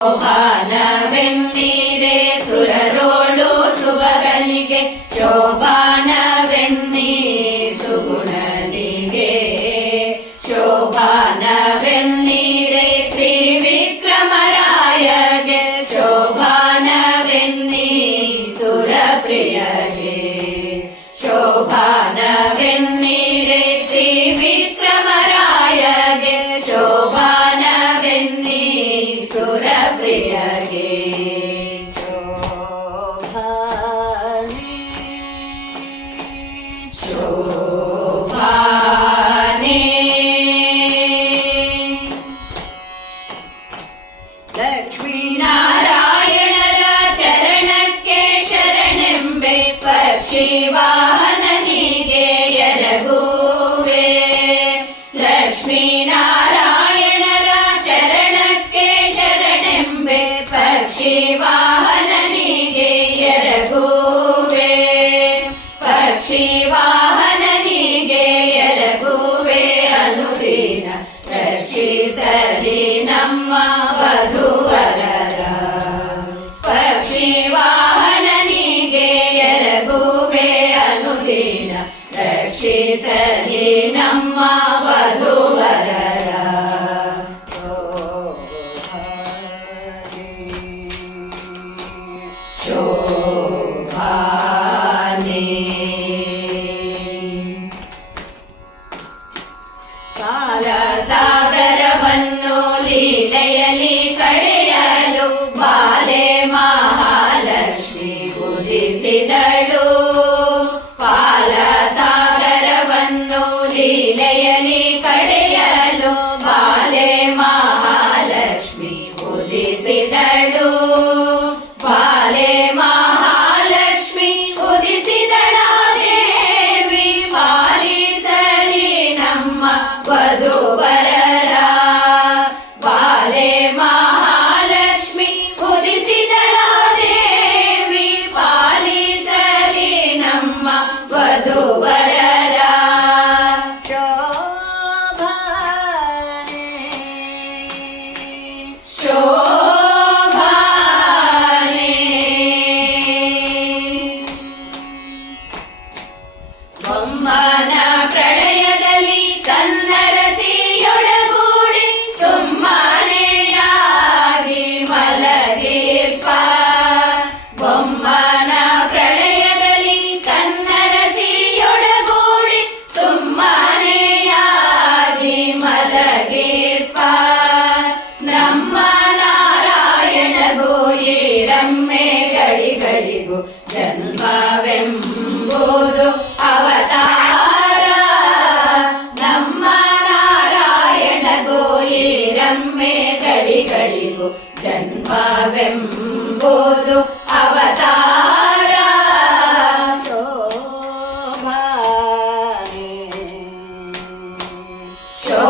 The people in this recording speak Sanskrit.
Upana Vindi भाे लक्ष्मीनारायणया चरणके शरणिं विपरशेवानके मा वधु पक्षिवाहननिगेय रघुवे अनुदीन मा वधु वर शोभाे ನಮ್ಮ ವಧುವರರ ಶೋಭಾನೆ ಕಾಲ ಸಾಗರವನ್ನು ಲೀಲೆಯಲಿ ಕಡೆಯಲು ಬಾಲೆ ಮಹಾಲಕ್ಷ್ಮಿ ಉದಿಸಿದಳು ಪಾಲ ಸಾಗರವನ್ನು ಲೀಲೆಯಲಿ ಕಡೆಯಲು ಬಾಲೆ ಮಹಾಲಕ್ಷ್ಮಿ ಉದಿಸಿದಳು ಬಾಲೆ ಮಹಾಲಕ್ಷ್ಮಿ ಉದಿಸಿದಳ ದೇವಿ ಪಾಲಿಸಲಿ ನಮ್ಮ ವಧುವರರ ಶೋಭಾನೆ ಎಂಬವೆಂಬುದು ಅವತಾರ ನಮ್ಮ ನಾರಾಯಣ ಗೋಯಿರಮ್ಮೆ ಗಡಿಗಳಿಗೂ ಜನ್ಮವೆಂಬುದು ಅವತಾರ ಶೋಭಾನೆ ಶೋ